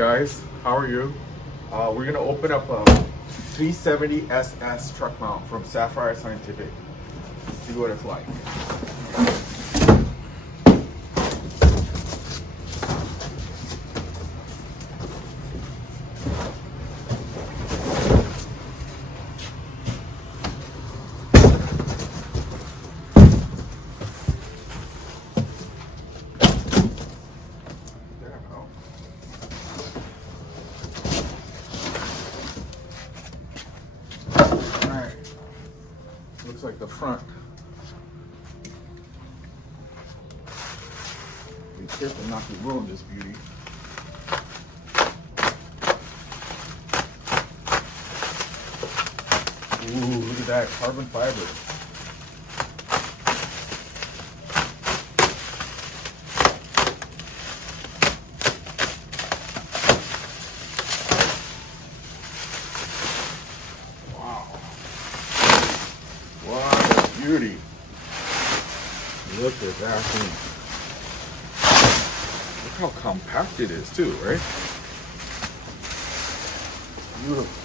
guys, how are you? We're gonna open up a 370SS Truckmount from Sapphire Scientific. See what it's like. Alright, looks like the front. Be careful not to ruin this beauty. Ooh, look at that carbon fiber. What a beauty. Look at that thing. Look how compact it is too, right? Beautiful.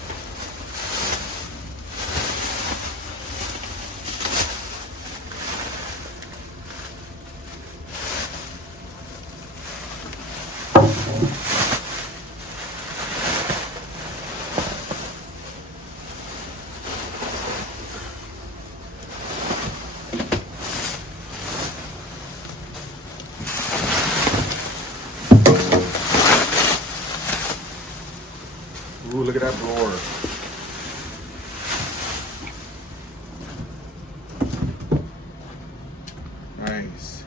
Ooh, look at that blower. Nice.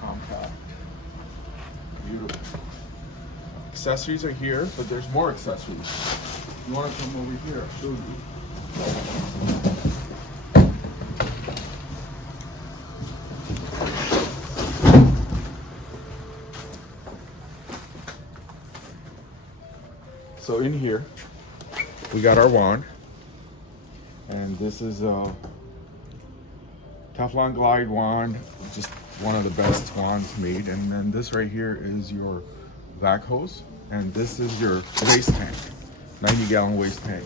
Compact. Beautiful. Accessories are here, but there's more accessories. You want to come over here, I'll show you. So in here, we got our wand, and this is a Teflon Glide wand, just one of the best wands made. And then this right here is your vac hose, and this is your waste tank, 90-gallon waste tank.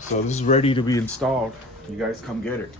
So this is ready to be installed. You guys come get it.